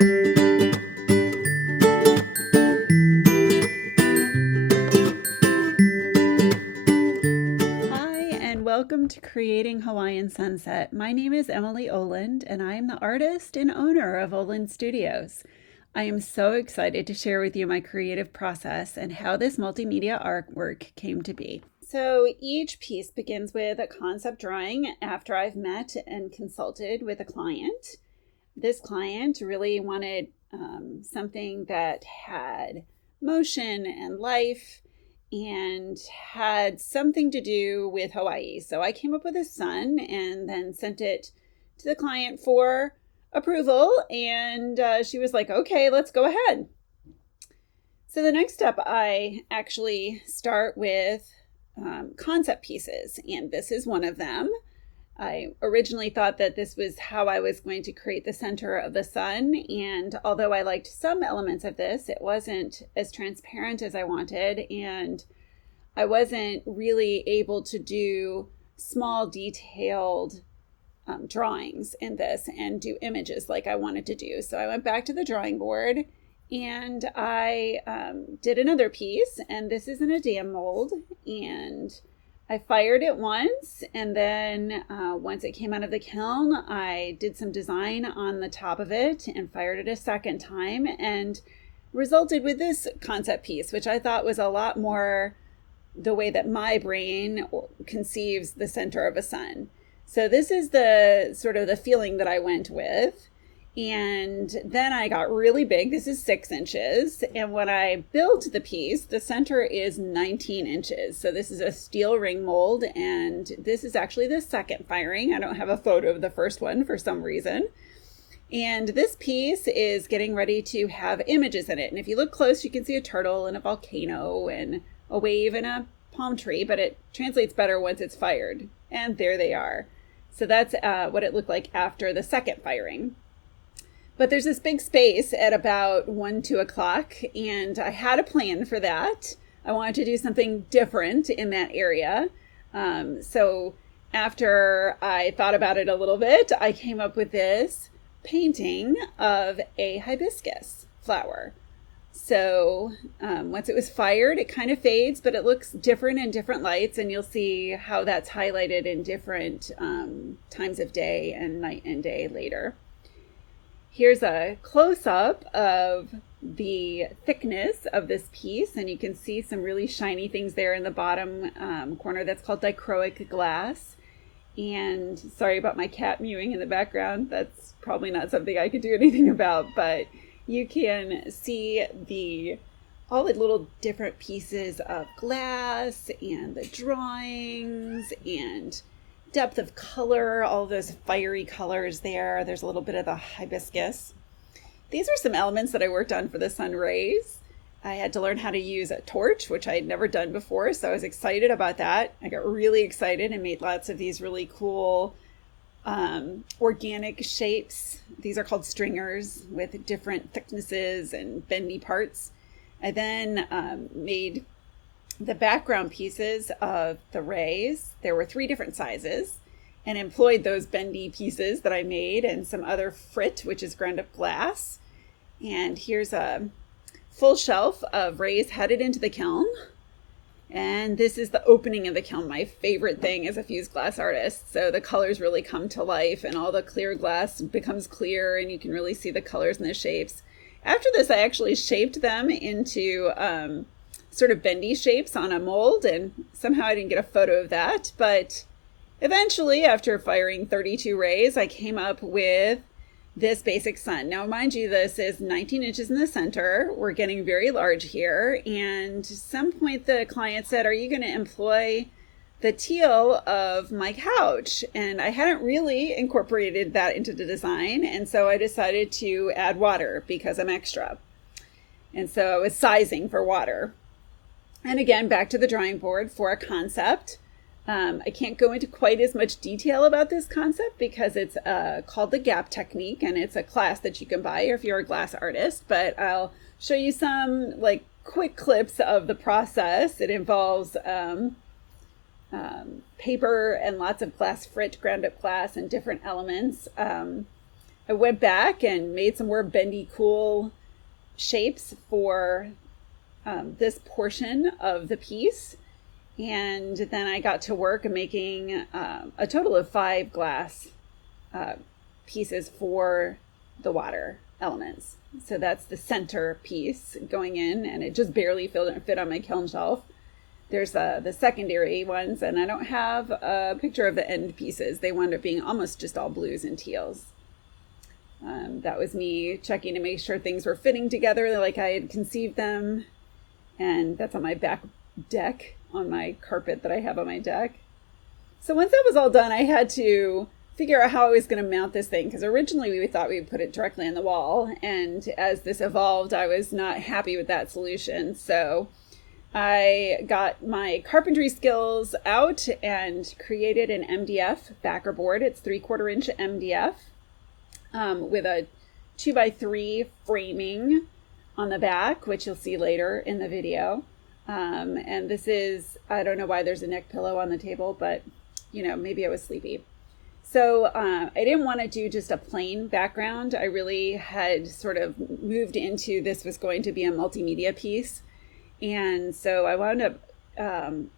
Welcome to Creating Hawaiian Sunset. My name is Emily Oland, and I am the artist and owner of Oland Studios. I am so excited to share with you my creative process and how this multimedia artwork came to be. So each piece begins with a concept drawing after I've met and consulted with a client. This client really wanted something that had motion and life and had something to do with Hawaii. So I came up with a sun and then sent it to the client for approval. And she was like, okay, let's go ahead. So the next step, I actually start with concept pieces. And this is one of them. I originally thought that this was how I was going to create the center of the sun, and although I liked some elements of this, it wasn't as transparent as I wanted, and I wasn't really able to do small detailed drawings in this and do images like I wanted to do. So I went back to the drawing board and I did another piece, and this is in a dam mold, and I fired it once, and then once it came out of the kiln, I did some design on the top of it and fired it a second time, and resulted with this concept piece, which I thought was a lot more the way that my brain conceives the center of a sun. So this is the sort of the feeling that I went with. And then I got really big. This is 6 inches. And when I built the piece, the center is 19 inches. So this is a steel ring mold. And this is actually the second firing. I don't have a photo of the first one for some reason. And this piece is getting ready to have images in it. And if you look close, you can see a turtle and a volcano and a wave and a palm tree. But it translates better once it's fired. And there they are. So that's what it looked like after the second firing. But there's this big space at about 2 o'clock, and I had a plan for that. I wanted to do something different in that area. So after I thought about it a little bit, I came up with this painting of a hibiscus flower. So once it was fired, it kind of fades, but it looks different in different lights, and you'll see how that's highlighted in different times of day and night and day later. Here's a close-up of the thickness of this piece, and you can see some really shiny things there in the bottom corner. That's called dichroic glass. And sorry about my cat mewing in the background. That's probably not something I could do anything about, but you can see all the little different pieces of glass and the drawings and depth of color, all those fiery colors there. There's a little bit of the hibiscus. These are some elements that I worked on for the sun rays. I had to learn how to use a torch, which I had never done before, so I was excited about that. I got really excited and made lots of these really cool organic shapes. These are called stringers with different thicknesses and bendy parts. I then made the background pieces of the rays. There were 3 different sizes, and employed those bendy pieces that I made and some other frit, which is ground up glass. And here's a full shelf of rays headed into the kiln. And this is the opening of the kiln, my favorite thing as a fused glass artist. So the colors really come to life, and all the clear glass becomes clear, and you can really see the colors and the shapes. After this, I actually shaped them into sort of bendy shapes on a mold, and somehow I didn't get a photo of that, but eventually, after firing 32 rays, I came up with this basic sun. Now, mind you, this is 19 inches in the center. We're getting very large here, and at some point the client said, are you going to employ the teal of my couch? And I hadn't really incorporated that into the design, and so I decided to add water because I'm extra. And so I was sizing for water. And again, back to the drawing board for a concept. I can't go into quite as much detail about this concept because it's called the gap technique, and it's a class that you can buy if you're a glass artist, but I'll show you some quick clips of the process. It involves paper and lots of glass frit, ground up glass, and different elements. I went back and made some more bendy, cool shapes for this portion of the piece. And then I got to work making a total of 5 glass pieces for the water elements. So that's the center piece going in, and it just barely fit on my kiln shelf. There's the secondary ones, and I don't have a picture of the end pieces. They wound up being almost just all blues and teals. That was me checking to make sure things were fitting together like I had conceived them. And that's on my back deck, on my carpet that I have on my deck. So once that was all done, I had to figure out how I was going to mount this thing, because originally we thought we would put it directly on the wall, and as this evolved, I was not happy with that solution. So I got my carpentry skills out and created an MDF backer board. It's 3/4 inch MDF with a 2x3 framing on the back, which you'll see later in the video. And this is, I don't know why there's a neck pillow on the table, but you know, maybe I was sleepy. So I didn't want to do just a plain background. I really had sort of moved into this was going to be a multimedia piece. And so I wound up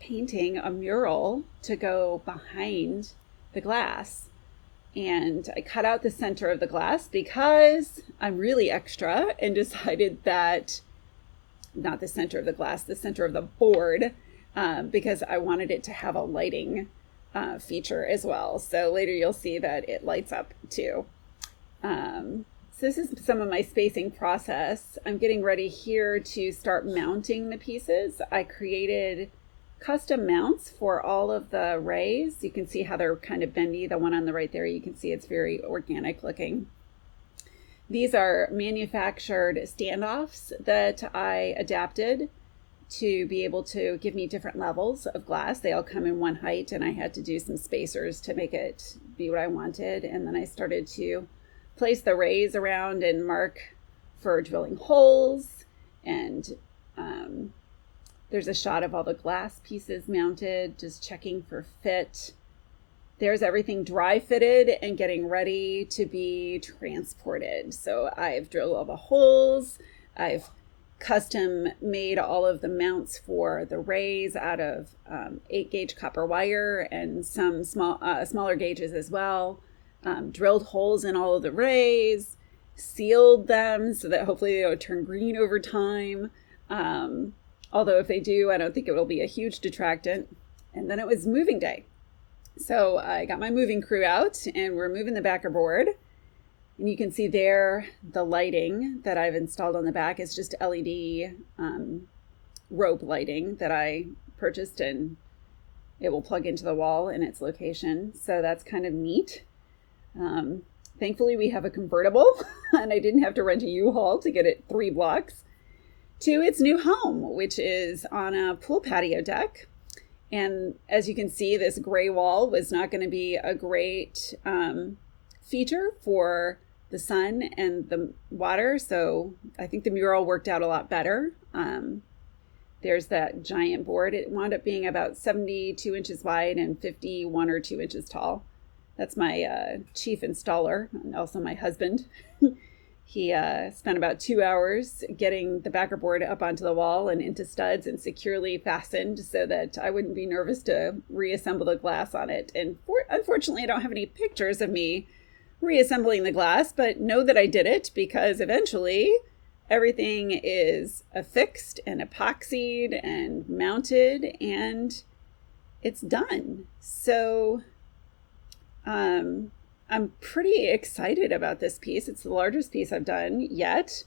painting a mural to go behind the glass. And I cut out the center of the glass because I'm really extra and decided that, not the center of the glass, the center of the board, because I wanted it to have a lighting feature as well. So later you'll see that it lights up too. So this is some of my spacing process. I'm getting ready here to start mounting the pieces. I created custom mounts for all of the rays. You can see how they're kind of bendy. The one on the right there, you can see it's very organic looking. These are manufactured standoffs that I adapted to be able to give me different levels of glass. They all come in one height, and I had to do some spacers to make it be what I wanted. And then I started to place the rays around and mark for drilling holes. And there's a shot of all the glass pieces mounted, just checking for fit. There's everything dry fitted and getting ready to be transported. So I've drilled all the holes. I've custom made all of the mounts for the rays out of 8-gauge copper wire and some smaller gauges as well. Drilled holes in all of the rays, sealed them so that hopefully they will turn green over time. Although if they do, I don't think it will be a huge detractant. And then it was moving day. So I got my moving crew out and we're moving the backer board. And you can see there the lighting that I've installed on the back is just LED rope lighting that I purchased, and it will plug into the wall in its location. So that's kind of neat. Thankfully we have a convertible and I didn't have to rent a U-Haul to get it 3 blocks to its new home, which is on a pool patio deck. And as you can see, this gray wall was not going to be a great feature for the sun and the water. So I think the mural worked out a lot better. There's that giant board. It wound up being about 72 inches wide and 51 or 2 inches tall. That's my chief installer, and also my husband. He spent about 2 hours getting the backer board up onto the wall and into studs and securely fastened so that I wouldn't be nervous to reassemble the glass on it. And unfortunately, I don't have any pictures of me reassembling the glass, but know that I did it because eventually everything is affixed and epoxied and mounted and it's done. So I'm pretty excited about this piece. It's the largest piece I've done yet.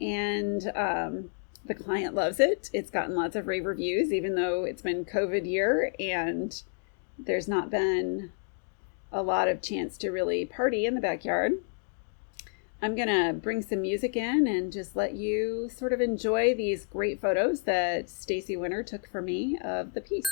And the client loves it. It's gotten lots of rave reviews, even though it's been COVID year and there's not been a lot of chance to really party in the backyard. I'm gonna bring some music in and just let you sort of enjoy these great photos that Stacy Winter took for me of the piece.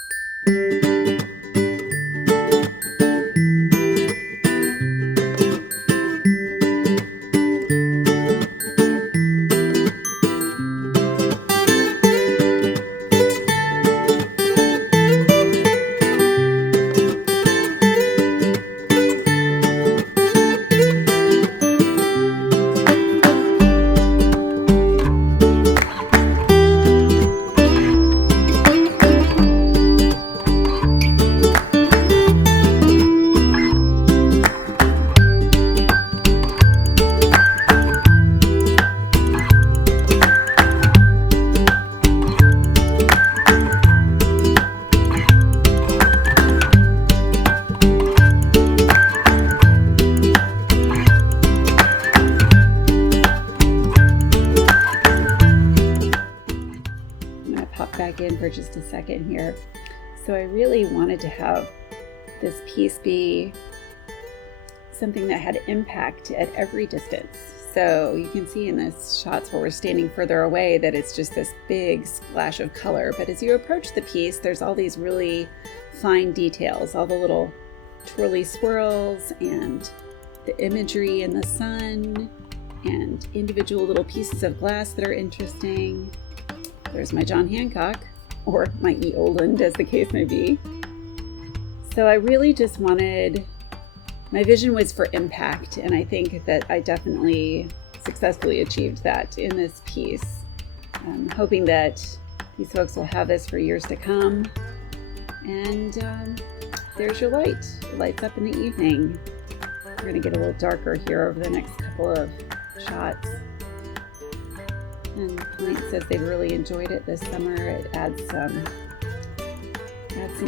back in for just a second here. So I really wanted to have this piece be something that had impact at every distance. So you can see in this shots where we're standing further away that it's just this big splash of color. But as you approach the piece, there's all these really fine details, all the little twirly swirls and the imagery in the sun and individual little pieces of glass that are interesting. There's my John Hancock, or my E. Oland, as the case may be. So I really just wanted, my vision was for impact, and I think that I definitely successfully achieved that in this piece. I'm hoping that these folks will have this for years to come. And there's your light. It lights up in the evening. We're going to get a little darker here over the next couple of shots. And the client says they've really enjoyed it this summer. It adds some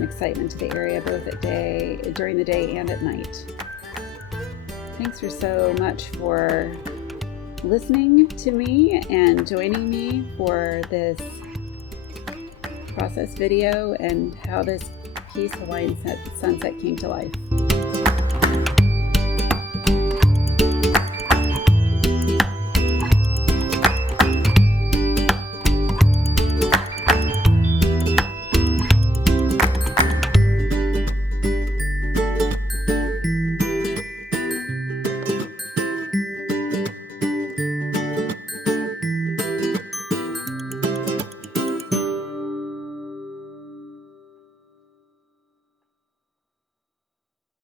excitement to the area both during the day and at night. Thanks so much for listening to me and joining me for this process video and how this piece, Hawaiian Sunset, came to life.